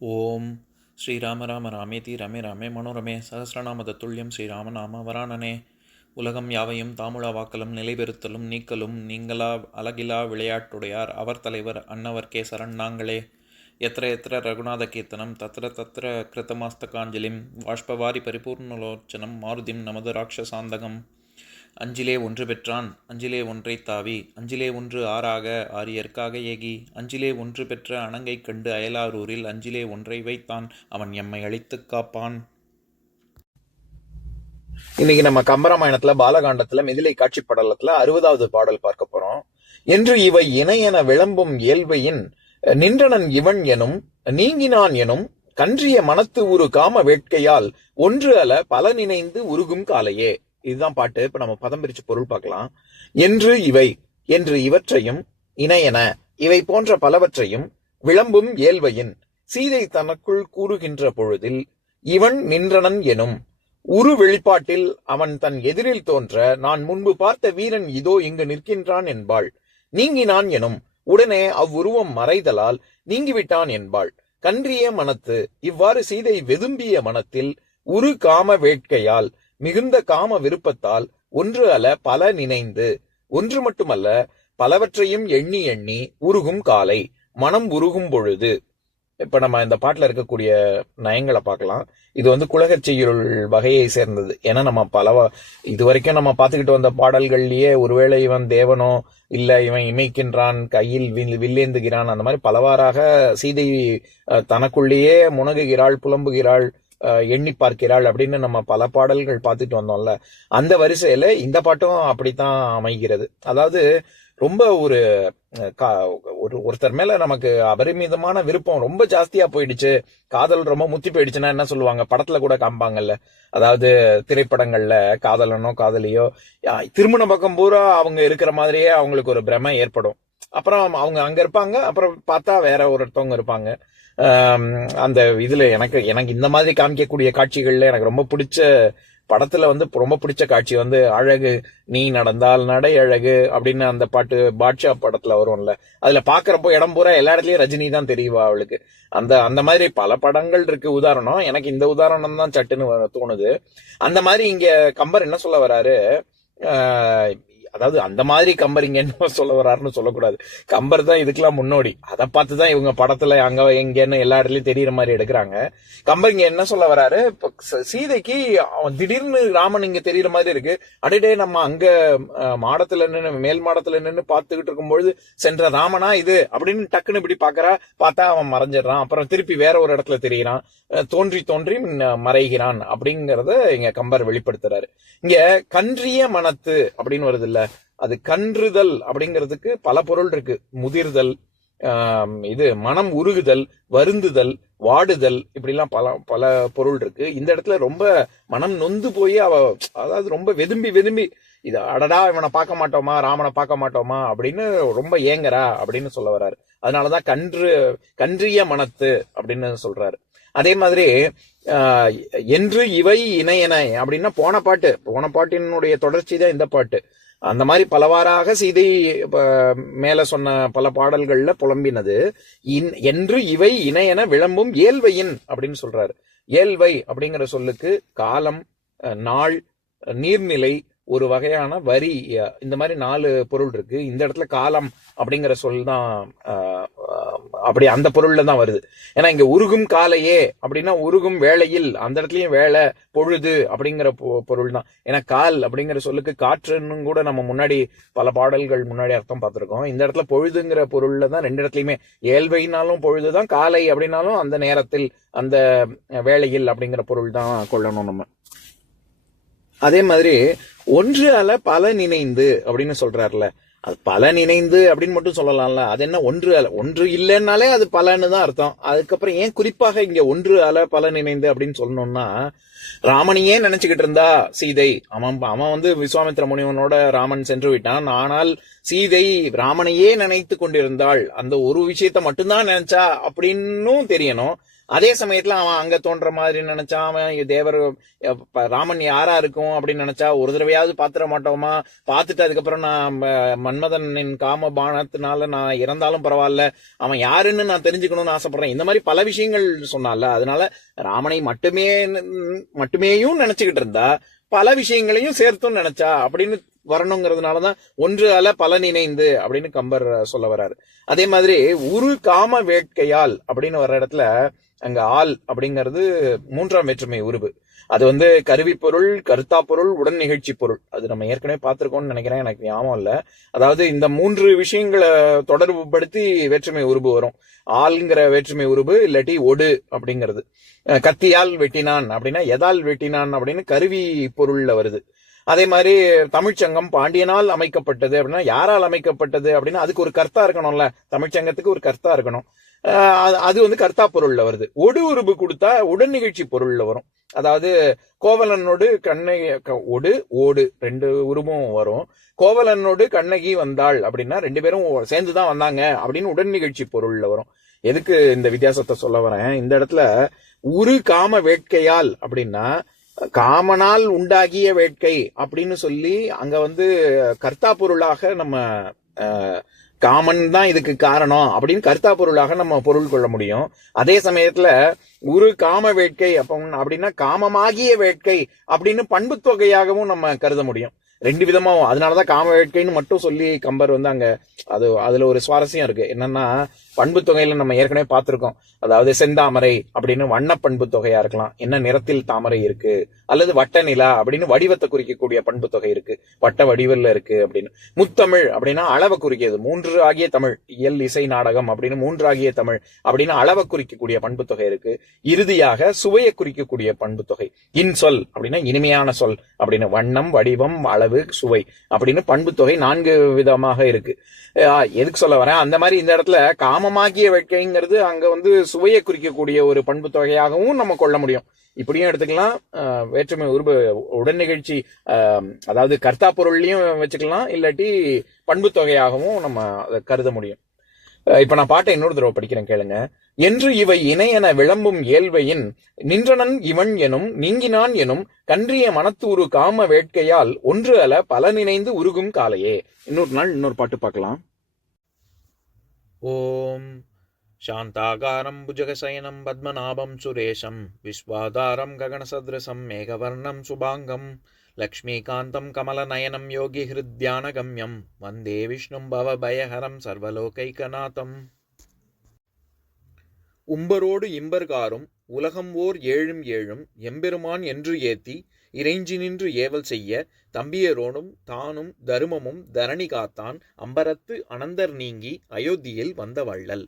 ஓம் ஸ்ரீராம ராம ராமேதி ரமே ராமே மனோரமே சகசிரநாம தத்துல்யம் ஸ்ரீராமநாம வராணனே. உலகம் யாவையும் தாமுழா வாக்கலும் நிலைபெறுத்தலும் நீக்கலும் நீங்களா அழகிலா விளையாட்டுடையார் அவர் தலைவர் அன்னவர் கேசரன் நாங்களே. எத்திர எத்திர ரகுநாத கீர்த்தனம் தத்திர தத்திர கிருத்தமாஸ்தகாஞ்சலிம் வாஷ்பவாரி பரிபூர்ணலோச்சனம் மாருதிம் நமது ராட்சசாந்தகம். அஞ்சிலே ஒன்று பெற்றான் அஞ்சிலே ஒன்றை தாவி அஞ்சிலே ஒன்று ஆறாக ஆரியர்க்காக ஏகி அஞ்சிலே ஒன்று பெற்ற அணங்கை கண்டு அயலாரூரில் அஞ்சிலே ஒன்றை வைத்தான் அவன் எம்மை அழித்துக் காப்பான். இன்னைக்கு நம்ம கம்பராமாயணத்துல பாலகாண்டத்துல மிதிலை காட்சி படலத்துல 60வது பாடல் பார்க்க போறோம். என்று இவை இணையென விளம்பும் இயல்பையின் நின்றனன் இவன் எனும் நீங்கினான் எனும் கன்றிய மனத்து உரு காம வேட்கையால் ஒன்று அல பல நினைந்து உருகும் காலையே. இதுதான் பாட்டு. இப்ப நம்ம பதம் பிரிச்சு பொருள் பார்க்கலாம். என்று இவை என்று இவற்றையும் இணையென இவை போன்ற பலவற்றையும் விளம்பும் இயல்பையின் சீதை தனக்குள் கூறுகின்ற பொழுதில் இவன் நின்றனன் எனும் உரு வெளிப்பாட்டில் அவன் தன் எதிரில் தோன்ற நான் முன்பு பார்த்த வீரன் இதோ இங்கு நிற்கின்றான் என்பாள். நீங்கினான் எனும் உடனே அவ்வுருவம் மறைதலால் நீங்கிவிட்டான் என்பாள். கன்றிய மனத்து இவ்வாறு சீதை வெதும்பிய மனத்தில் உரு காம வேட்கையால் மிகுந்த காம விருப்பத்தால் ஒன்று அல பல நினைந்து ஒன்று மட்டுமல்ல பலவற்றையும் எண்ணி எண்ணி உருகும் காலை மனம் உருகும் பொழுது. இப்ப நம்ம இந்த பாட்டுல இருக்கக்கூடிய நயங்களை பார்க்கலாம். இது குலகச் செய்யுள் வகையை சேர்ந்தது. ஏன்னா நம்ம இதுவரைக்கும் நம்ம பார்த்துக்கிட்டு வந்த பாடல்கள்லயே ஒருவேளை இவன் தேவனோ இல்ல இவன் இமைக்கின்றான் கையில் வில்லேந்துகிறான் அந்த மாதிரி பலவாறாக சீதை தனக்குள்ளேயே முனகுகிறாள் புலம்புகிறாள் எண்ணி பார்க்கிறாள் அப்படின்னு நம்ம பல பாடல்கள் பார்த்துட்டு வந்தோம்ல. அந்த வரிசையில இந்த பாட்டும் அப்படித்தான் அமைகிறது. அதாவது ரொம்ப ஒருத்தர் மேல நமக்கு அபரிமிதமான விருப்பம் ரொம்ப ஜாஸ்தியா போயிடுச்சு, காதல் ரொம்ப முத்தி போயிடுச்சுன்னா என்ன சொல்லுவாங்க, படத்துல கூட காமிப்பாங்கல்ல. அதாவது திரைப்படங்கள்ல காதலனோ காதலியோ திருமண பக்கம் பூரா அவங்க இருக்கிற மாதிரியே அவங்களுக்கு ஒரு பிரமை ஏற்படும். அப்புறம் அவங்க அங்க இருப்பாங்க, அப்புறம் பார்த்தா வேற ஒருத்தவங்க இருப்பாங்க. அந்த இதுல எனக்கு இந்த மாதிரி காமிக்கக்கூடிய காட்சிகள்ல எனக்கு ரொம்ப பிடிச்ச படத்துல ரொம்ப பிடிச்ச காட்சி அழகு நீ நடந்தால் நடை அழகு அப்படின்னு அந்த பாட்டு பாட்ஷா படத்துல வரும்ல. அதுல பாக்குறப்போ இடம் பூரா எல்லா இடத்துலயும் ரஜினி தான் தெரியுவா அவளுக்கு. அந்த மாதிரி பல படங்கள் இருக்கு. உதாரணம் எனக்கு இந்த உதாரணம் தான் சட்டுன்னு தோணுது. அந்த மாதிரி இங்க கம்பர் என்ன சொல்ல வராரு, அதாவது அந்த மாதிரி கம்பர் இங்க என்ன சொல்ல வர்றாருன்னு சொல்லக்கூடாது. கம்பர் தான் இதுக்கெல்லாம் முன்னோடி. அதை பார்த்துதான் இவங்க படத்துல அங்க எங்கன்னு எல்லா இடத்துலயும் தெரியற மாதிரி எடுக்கிறாங்க. கம்பர் இங்க என்ன சொல்ல வர்றாரு, சீதைக்கு அவன் திடீர்னு ராமன் இங்க தெரியற மாதிரி இருக்கு. அடைடே நம்ம அங்க மாடத்துல நின்று மேல் மாடத்துல நின்று பார்த்துக்கிட்டு இருக்கும்பொழுது சென்ற ராமனா இது அப்படின்னு டக்குன்னு இப்படி பாக்குறா. பார்த்தா அவன் மறைஞ்சிடறான். அப்புறம் திருப்பி வேற ஒரு இடத்துல தெரியறான். தோன்றி தோன்றி மறைகிறான் அப்படிங்கறத இங்க கம்பர் வெளிப்படுத்துறாரு. இங்க கன்றிய மனத்து அப்படின்னு வருது இல்ல, அது கன்றுதல் அப்படிங்கிறதுக்கு பல பொருள் இருக்கு. முதிர்தல், இது மனம் உருகுதல், வருந்துதல், வாடுதல், இப்படி எல்லாம் பல பல பொருள் இருக்கு. இந்த இடத்துல ரொம்ப மனம் நொந்து போய் அதாவது ரொம்ப வெதும்பி இது அடடா இவனை பார்க்க மாட்டோமா, ராமனை பார்க்க மாட்டோமா அப்படின்னு ரொம்ப ஏங்கரா அப்படின்னு சொல்ல வர்றாரு. அதனாலதான் கன்றிய மனத்து அப்படின்னு சொல்றாரு. அதே மாதிரி என்று இவை இணையன அப்படின்னா போன பாட்டினுடைய தொடர்ச்சி தான் இந்த பாட்டு. அந்த மாதிரி பலவாறாக சீதை மேல சொன்ன பல பாடல்கள்ல புலம்பினது. என்று இவை இணையென விளம்பும் இயல்பையின் அப்படின்னு சொல்றாரு. இயல்பை அப்படிங்கிற சொல்லுக்கு காலம், நாள், நீர்நிலை, ஒரு வகையான வரி, இந்த மாதிரி 4 பொருள் இருக்கு. இந்த இடத்துல காலம் அப்படிங்கிற சொல் தான் அப்படி அந்த பொருள்ல தான் வருது. ஏன்னா இங்க உருகும் காலையே அப்படின்னா உருகும் வேளையில், அந்த இடத்துலயும் வேலை பொழுது அப்படிங்கிற பொருள் தான். ஏன்னா கால் அப்படிங்கிற சொல்லுக்கு காற்றுன்னு கூட நம்ம முன்னாடி பல பாடல்கள் முன்னாடி அர்த்தம் பார்த்திருக்கோம். இந்த இடத்துல பொழுதுங்கிற பொருள்ல தான் 2 இடத்துலயுமே இயல்பைனாலும் பொழுதுதான், காலை அப்படின்னாலும் அந்த நேரத்தில் அந்த வேளையில் அப்படிங்கிற பொருள் தான் கொள்ளணும் நம்ம. அதே மாதிரி ஒன்று அல பல நினைந்து அப்படின்னு சொல்றாருல, அது பல நினைந்து அப்படின்னு மட்டும் சொல்லலாம்ல. அது என்ன ஒன்று அல, ஒன்று இல்லைன்னாலே அது பலன்னு தான் அர்த்தம். அதுக்கப்புறம் ஏன் குறிப்பாக இங்க ஒன்று அல பல நினைந்து அப்படின்னு சொல்லணும்னா, ராமனையே நினைச்சுக்கிட்டு இருந்தா சீதை. அவன் விஸ்வாமித்திர முனிவனோட ராமன் சென்று விட்டான். ஆனால் சீதை ராமனையே நினைத்து கொண்டிருந்தாள். அந்த ஒரு விஷயத்த மட்டும்தான் நினைச்சா அப்படின்னும் தெரியணும். அதே சமயத்துல அவன் அங்க தோன்ற மாதிரி நினைச்சான், அவன் தேவர் ராமன் யாரா இருக்கும் அப்படின்னு நினைச்சா ஒரு தடவையாவது பாத்திர மாட்டோமா, பார்த்துட்டு அதுக்கப்புறம் நான் மன்மதனின் காம பானத்தினால நான் இறந்தாலும் பரவாயில்ல, அவன் யாருன்னு நான் தெரிஞ்சுக்கணும்னு ஆசைப்படுறேன், இந்த மாதிரி பல விஷயங்கள் சொன்னால. அதனால ராமனை மட்டுமேயும் நினைச்சுக்கிட்டு இருந்தா பல விஷயங்களையும் சேர்த்தும் நினைச்சா அப்படின்னு வரணுங்கிறதுனாலதான் ஒன்று அல பலன் இணைந்து அப்படின்னு கம்பர் சொல்ல வர்றாரு. அதே மாதிரி உரு காம வேட்கையால் அப்படின்னு வர்ற இடத்துல அங்க ஆள் அப்படிங்கிறது மூன்றாம் வேற்றுமை உருவு. அது கருவி பொருள், கருத்தா பொருள், உடன் நிகழ்ச்சி பொருள். அது நம்ம ஏற்கனவே பார்த்திருக்கோம்னு நினைக்கிறேன், எனக்கு ஞாபகம் இல்ல. அதாவது இந்த மூன்று விஷயங்களை தொடர்பு படுத்தி வேற்றுமை உருவு வரும். ஆள்ங்கிற வேற்றுமை உருவு, இல்லாட்டி ஒடு அப்படிங்கிறது. கத்தியால் வெட்டினான் அப்படின்னா எதால் வெட்டினான் அப்படின்னு கருவி பொருள்ல வருது. அதே மாதிரி தமிழ்ச்சங்கம் பாண்டியனால் அமைக்கப்பட்டது அப்படின்னா யாரால் அமைக்கப்பட்டது அப்படின்னா அதுக்கு ஒரு கர்த்தா இருக்கணும்ல, தமிழ்ச்சங்கத்துக்கு ஒரு கர்த்தா இருக்கணும். அது கர்த்தா பொருள்ல வருது. ஒடு உருபு கொடுத்தா உடன் நிகழ்ச்சி பொருள்ல வரும். அதாவது கோவலனோடு ஒடு ஓடு ரெண்டு உருவும் வரும். கோவலனோடு கண்ணகி வந்தாள் அப்படின்னா ரெண்டு பேரும் சேர்ந்துதான் வந்தாங்க அப்படின்னு உடன் நிகழ்ச்சி பொருள்ல வரும். எதுக்கு இந்த வித்தியாசத்தை சொல்ல வரேன், இந்த இடத்துல உரு காம வேட்கையால் அப்படின்னா காமனால் உண்டாகிய வேட்கை அப்படின்னு சொல்லி அங்க கர்த்தா பொருளாக நம்ம காமன் தான் இதுக்கு காரணம் அப்படின்னு கர்த்தா பொருளாக நம்ம பொருள் கொள்ள முடியும். அதே சமயத்துல ஒரு காம வேட்கை அப்படின்னா காமமாகிய வேட்கை அப்படின்னு பண்பு தொகையாகவும் நம்ம கருத முடியும். ரெண்டு விதமாவும். அதனாலதான் காம வேட்கைன்னு மட்டும் சொல்லி கம்பர் அங்க அதுல ஒரு சுவாரஸ்யம் இருக்கு. என்னன்னா பண்பு தொகையில நம்ம ஏற்கனவே பார்த்திருக்கோம். அதாவது செந்தாமரை அப்படின்னு வண்ண பண்பு தொகையா இருக்கலாம், என்ன நிறத்தில் தாமரை இருக்கு, அல்லது வட்ட நிலா அப்படின்னு வடிவத்தை குறிக்கக்கூடிய பண்பு தொகை இருக்கு, வட்ட வடிவில் இருக்கு அப்படின்னு. முத்தமிழ் அப்படின்னா அளவை குறிக்கிறது, மூன்று ஆகிய தமிழ், இயல் இசை நாடகம் அப்படின்னு மூன்று ஆகிய தமிழ் அப்படின்னு அளவை குறிக்கக்கூடிய பண்பு தொகை இருக்கு. இறுதியாக சுவையை குறிக்கக்கூடிய பண்பு தொகை. இன்சொல் அப்படின்னா இனிமையான சொல் அப்படின்னு வண்ணம், வடிவம், அளவு, சுவை அப்படின்னு பண்பு தொகை 4 விதமாக இருக்கு. எதுக்கு சொல்ல வரேன், அந்த மாதிரி இந்த இடத்துல காமமாகிய வேட்கைங்கிறது அங்க சுவையை குறிக்கக்கூடிய ஒரு பண்பு தொகையாகவும் நம்ம கொள்ள முடியும். இப்படியும் எடுத்துக்கலாம். வேற்றுமை உருபு உடன் நிகழ்ச்சி அதாவது கர்த்தா பொருள்லயும் வச்சுக்கலாம், இல்லாட்டி பண்பு தொகையாகவும் நம்ம அதை கருத முடியும். இப்ப நான் பாட்டை இன்னொரு தடவை படிக்கிறேன், கேளுங்க. என்று இவை இணையென விளம்பும் ஏழ்வையின் நின்றனன் இவன் எனும் நீங்கினான் எனும் கன்றிய மனத்தூறு காம வேட்கையால் ஒன்று அல பல நினைந்து உருகும் காலையே. இன்னொரு நாள் இன்னொரு பாட்டு பார்க்கலாம். ஓம் சாந்தாகாரம் புஜகசயனம் பத்மநாபம் சுரேஷம் விஸ்வாதாரம் ககனசத்ரசம் மேகவர்ணம் சுபாங்கம் லக்ஷ்மீகாந்தம் கமலநயனம் யோகி ஹிருத்யானகம்யம் வந்தே விஷ்ணும் பவபயஹரம் சர்வலோகைகநாதம். உம்பரோடு இம்பர்காரும் உலகம் ஓர் ஏழும் ஏழும் எம்பெருமான் என்று ஏத்தி இறைஞ்சி நின்று ஏவல் செய்ய தம்பியரோடும் தானும் தருமமும் தரணி காத்தான் அம்பரத்து அனந்தர் நீங்கி அயோத்தியில் வந்த வள்ளல்.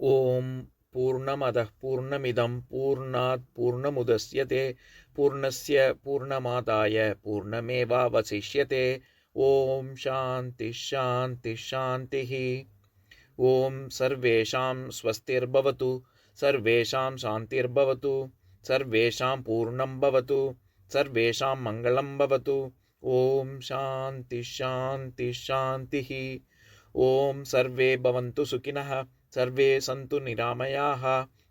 ஓம் பூர்ணமதః பூர்ணமிதம் பூர்ணாத் பூர்ணமுதஸ்யதே பூர்ணஸ்ய பூர்ணமாதாய பூர்ணமேவாவசிஷ்யதே. ஓம் சாந்தி சாந்தி சாந்திஹி. ஓம் சர்வேஷாம் ஸ்வஸ்திர்பவது சர்வேஷாம் சாந்திர்பவது சர்வேஷாம் பூர்ணம் பவது சர்வேஷாம் மங்களம் பவது. ஓம் சாந்தி சாந்தி சாந்திஹி. ஓம் சர்வே பவந்து சுகினः சர்வே சந்து நிராமயாः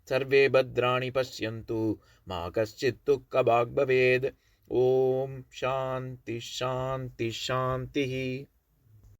சர்வே பத்ராணி பஷ்யந்து மா கஷ்சித் துக்கபாக் பவேத். ஓம் சாந்தி சாந்தி சாந்திஹி.